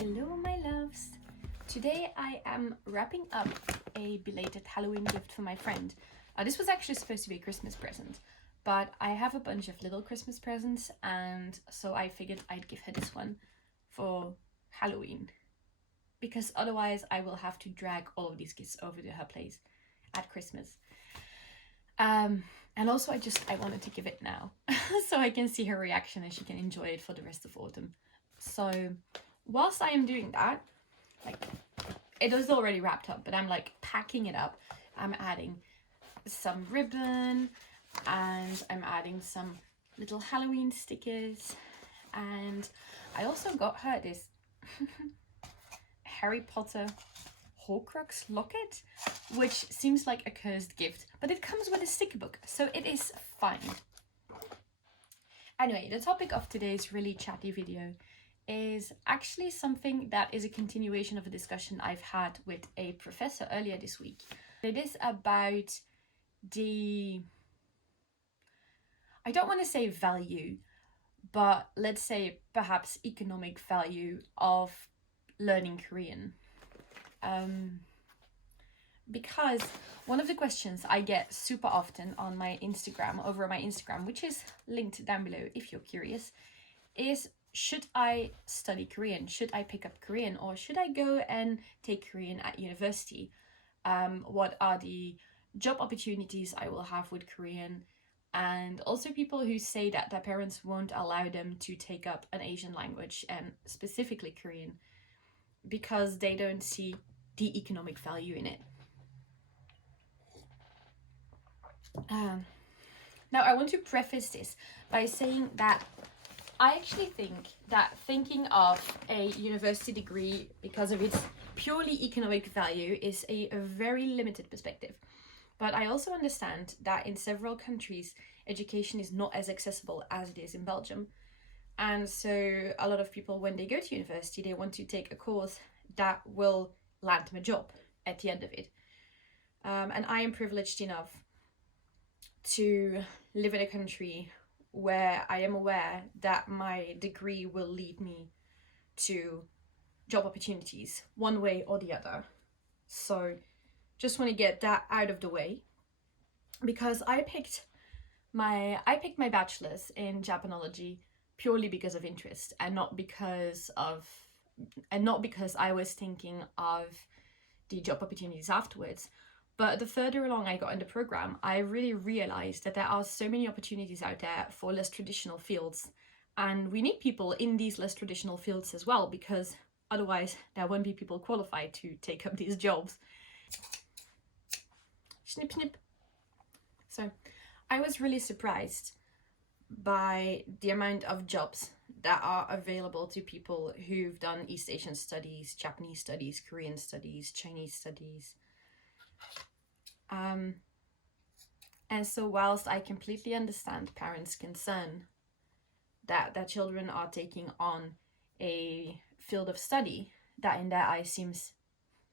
Hello my loves! Today I am wrapping up a belated Halloween gift for my friend. This was actually supposed to be a Christmas present, but I have a bunch of little Christmas presents, and so I figured I'd give her this one for Halloween, because otherwise I will have to drag all of these gifts over to her place at Christmas. And also I wanted to give it now so I can see her reaction and she can enjoy it for the rest of autumn. So whilst I am doing that, like, it is already wrapped up, but I'm like packing it up. I'm adding some ribbon and I'm adding some little Halloween stickers, and I also got her this Harry Potter Horcrux locket, which seems like a cursed gift, but it comes with a sticker book, so it is fine. Anyway, the topic of today's really chatty video is actually something that is a continuation of a discussion I've had with a professor earlier this week. It is about the, I don't want to say value, but let's say perhaps economic value of learning Korean. Because one of the questions I get super often on my Instagram, over on my Instagram, which is linked down below if you're curious, is should I study Korean? Should I pick up Korean, or should I go and take Korean at university? What are the job opportunities I will have with Korean? And also people who say that their parents won't allow them to take up an Asian language, and specifically Korean, because they don't see the economic value in it. Now I want to preface this by saying that I actually think that thinking of a university degree because of its purely economic value is a very limited perspective. But I also understand that in several countries, education is not as accessible as it is in Belgium. And so a lot of people, when they go to university, they want to take a course that will land them a job at the end of it. And I am privileged enough to live in a country where I am aware that my degree will lead me to job opportunities one way or the other. So just want to get that out of the way, because I picked my bachelor's in Japanology purely because of interest, and not because I was thinking of the job opportunities afterwards. But the further along I got in the program, I really realized that there are so many opportunities out there for less traditional fields, and we need people in these less traditional fields as well, because otherwise there won't be people qualified to take up these jobs. Snip snip. So I was really surprised by the amount of jobs that are available to people who've done East Asian studies, Japanese studies, Korean studies, Chinese studies. And so whilst I completely understand parents' concern that their children are taking on a field of study that in their eyes seems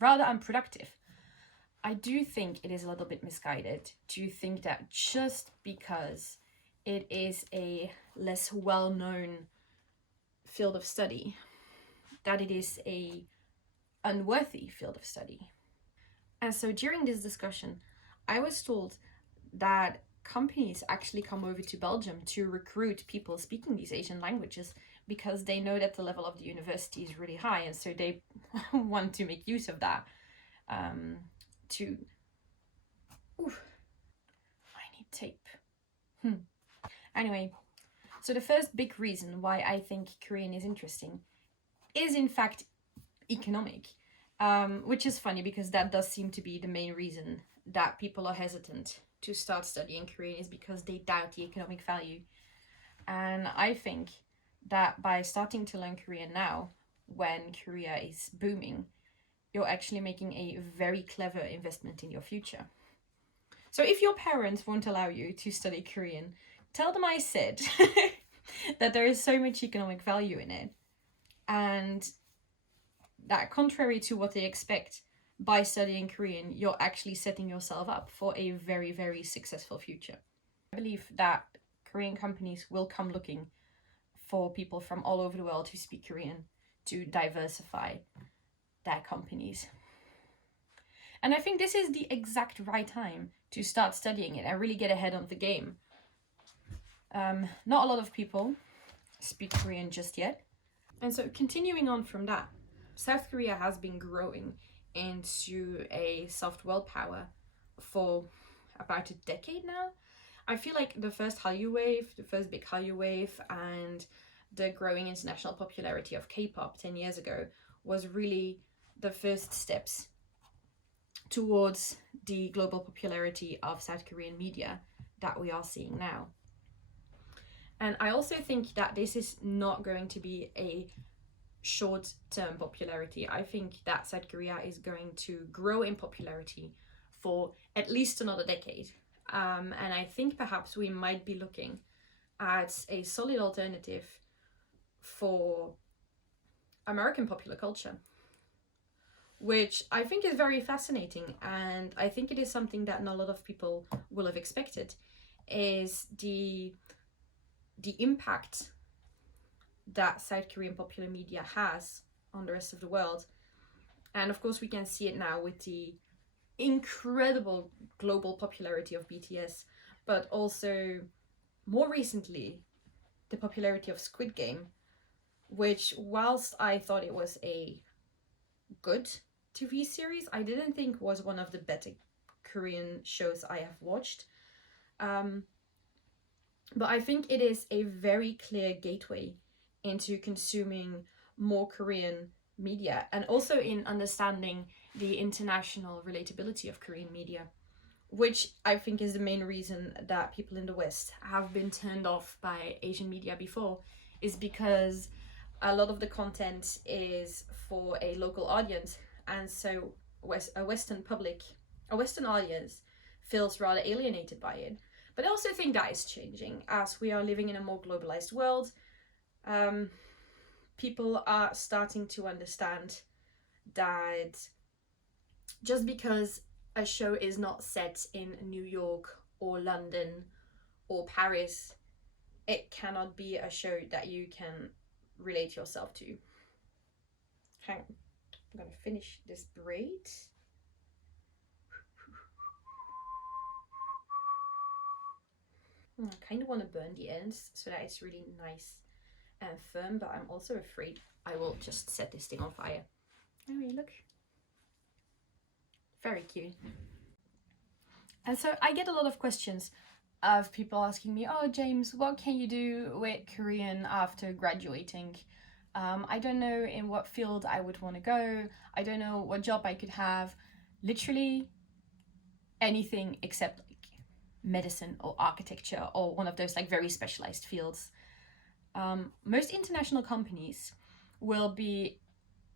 rather unproductive, I do think it is a little bit misguided to think that just because it is a less well-known field of study, that it is a unworthy field of study. And so during this discussion, I was told that companies actually come over to Belgium to recruit people speaking these Asian languages because they know that the level of the university is really high, and so they want to make use of that. I need tape. Anyway, so the first big reason why I think Korean is interesting is in fact economic, which is funny because that does seem to be the main reason that people are hesitant to start studying Korean, is because they doubt the economic value. And I think that by starting to learn Korean now, when Korea is booming, you're actually making a very clever investment in your future. So if your parents won't allow you to study Korean, tell them I said that there is so much economic value in it, and that contrary to what they expect, by studying Korean, you're actually setting yourself up for a very, very successful future. I believe that Korean companies will come looking for people from all over the world who speak Korean to diversify their companies. And I think this is the exact right time to start studying it and really get ahead of the game. Not a lot of people speak Korean just yet. And so continuing on from that, South Korea has been growing into a soft world power for about a decade now. I feel like the first Hallyu wave, the first big Hallyu wave, and the growing international popularity of K-pop 10 years ago was really the first steps towards the global popularity of South Korean media that we are seeing now. And I also think that this is not going to be a short-term popularity. I think that South Korea is going to grow in popularity for at least another decade. And I think perhaps we might be looking at a solid alternative for American popular culture, which I think is very fascinating. And I think it is something that not a lot of people will have expected, is the impact that South Korean popular media has on the rest of the world. And of course we can see it now with the incredible global popularity of BTS, but also more recently the popularity of Squid Game, which, whilst I thought it was a good TV series, I didn't think was one of the better Korean shows I have watched. But I think it is a very clear gateway into consuming more Korean media, and also in understanding the international relatability of Korean media, which I think is the main reason that people in the West have been turned off by Asian media before, is because a lot of the content is for a local audience, and so a Western audience feels rather alienated by it. But I also think that is changing as we are living in a more globalized world. People are starting to understand that just because a show is not set in New York or London or Paris, it cannot be a show that you can relate yourself to. Hang on, I'm gonna finish this braid. I kind of want to burn the ends so that it's really nice and firm, but I'm also afraid I will just set this thing on fire. Anyway, look. Very cute. And so I get a lot of questions of people asking me, oh, James, what can you do with Korean after graduating? I don't know in what field I would want to go. I don't know what job I could have. Literally anything except medicine or architecture or one of those like very specialized fields. Most international companies will be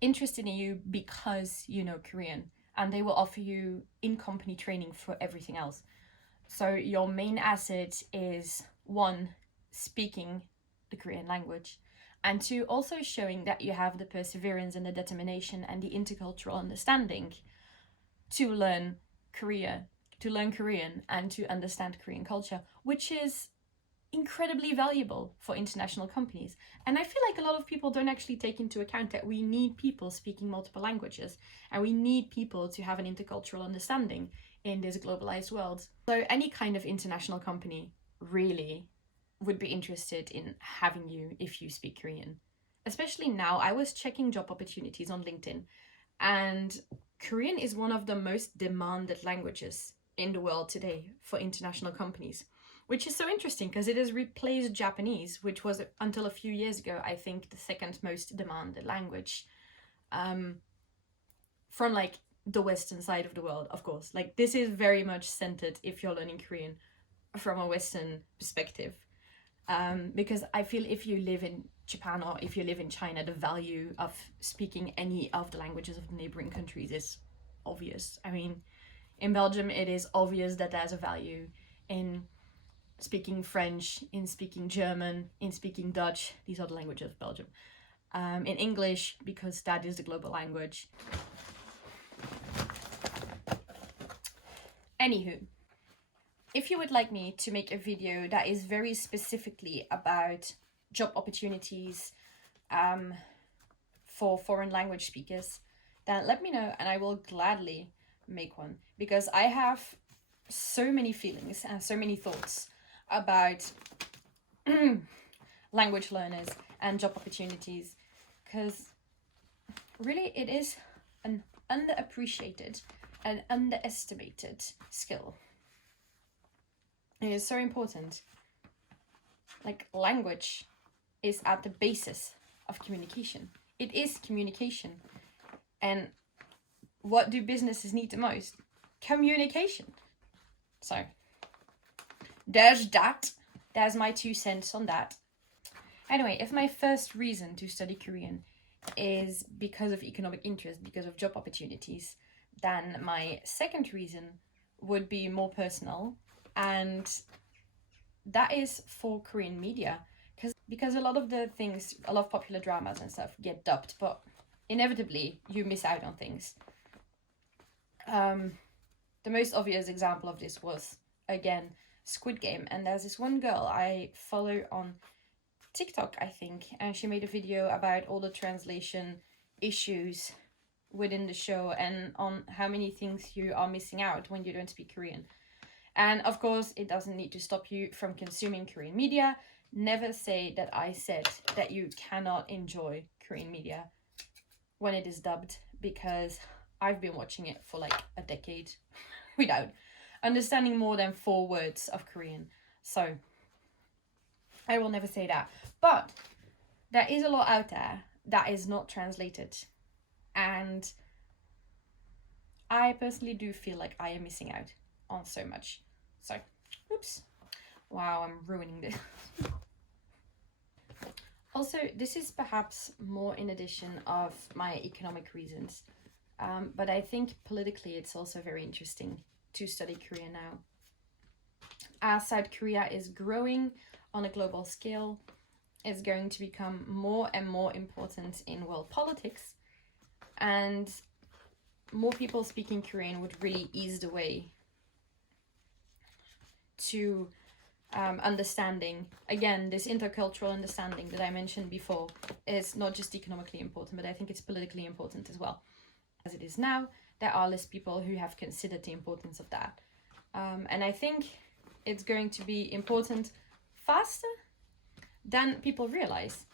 interested in you because you know Korean, and they will offer you in-company training for everything else. So your main asset is, one, speaking the Korean language, and two, also showing that you have the perseverance and the determination and the intercultural understanding to learn Korean and to understand Korean culture, which is incredibly valuable for international companies. And I feel like a lot of people don't actually take into account that we need people speaking multiple languages, and we need people to have an intercultural understanding in this globalized world. So any kind of international company really would be interested in having you if you speak Korean. Especially now, I was checking job opportunities on LinkedIn, and Korean is one of the most demanded languages in the world today for international companies, which is so interesting because it has replaced Japanese, which was until a few years ago, I think, the second most demanded language from like the Western side of the world, of course. Like this is very much centered if you're learning Korean from a Western perspective. Because I feel if you live in Japan or if you live in China, the value of speaking any of the languages of the neighboring countries is obvious. I mean, in Belgium, it is obvious that there's a value in speaking French, in speaking German, in speaking Dutch. These are the languages of Belgium. In English, because that is the global language. Anywho, if you would like me to make a video that is very specifically about job opportunities for foreign language speakers, then let me know and I will gladly make one, because I have so many feelings and so many thoughts about language learners and job opportunities, because really it is an underappreciated and underestimated skill. It is so important. Like, language is at the basis of communication. It is communication. And what do businesses need the most? Communication. So there's that. There's my 2 cents on that. Anyway, if my first reason to study Korean is because of economic interest, because of job opportunities, then my second reason would be more personal, and that is for Korean media. Because a lot of the things, a lot of popular dramas and stuff get dubbed, but inevitably you miss out on things. The most obvious example of this was, again, Squid Game. And there's this one girl I follow on TikTok, I think, and she made a video about all the translation issues within the show and on how many things you are missing out when you don't speak Korean. And of course, it doesn't need to stop you from consuming Korean media. Never say that I said that you cannot enjoy Korean media when it is dubbed, because I've been watching it for like a decade without understanding more than 4 words of Korean. So I will never say that. But there is a lot out there that is not translated. And I personally do feel like I am missing out on so much. So, oops. Wow, I'm ruining this. Also, this is perhaps more in addition of my economic reasons. But I think politically it's also very interesting to study Korean now. As South Korea is growing on a global scale, it's going to become more and more important in world politics. And more people speaking Korean would really ease the way to understanding. Again, this intercultural understanding that I mentioned before is not just economically important, but I think it's politically important as well. As it is now, there are less people who have considered the importance of that. And I think it's going to be important faster than people realize.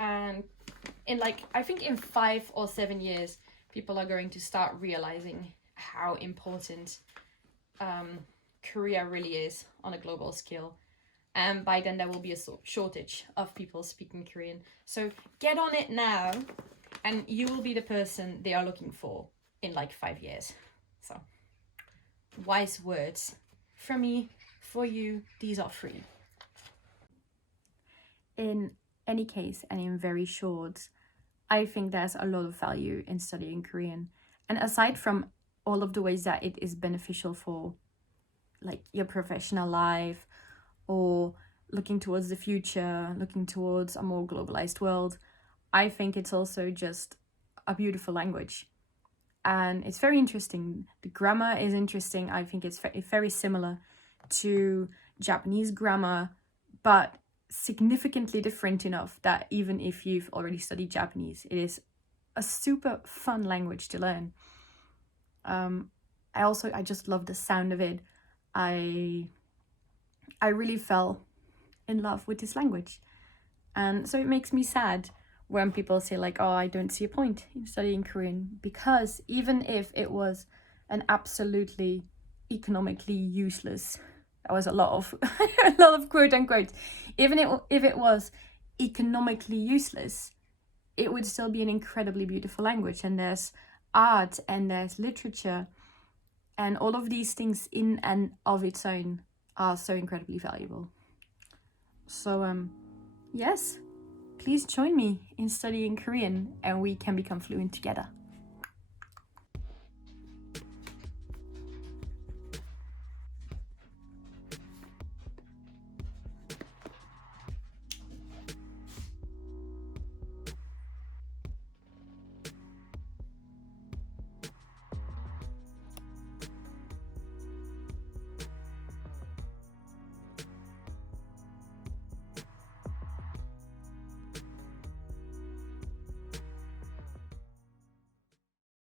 And I think in 5 or 7 years, people are going to start realizing how important Korea really is on a global scale. And by then there will be a shortage of people speaking Korean. So get on it now, and you will be the person they are looking for in like 5 years. So, wise words from me, for you, these are free. In any case, and in very short, I think there's a lot of value in studying Korean. And aside from all of the ways that it is beneficial for like your professional life, or looking towards the future, looking towards a more globalized world, I think it's also just a beautiful language. And it's very interesting. The grammar is interesting. I think it's very similar to Japanese grammar, but significantly different enough that even if you've already studied Japanese, it is a super fun language to learn. I just love the sound of it. I really fell in love with this language. And so it makes me sad when people say like, oh, I don't see a point in studying Korean, because even if it was an absolutely economically useless, that was a lot of a lot of quote unquote, even if it was economically useless, it would still be an incredibly beautiful language. And there's art and there's literature, and all of these things in and of its own are so incredibly valuable. So yes, please join me in studying Korean and we can become fluent together.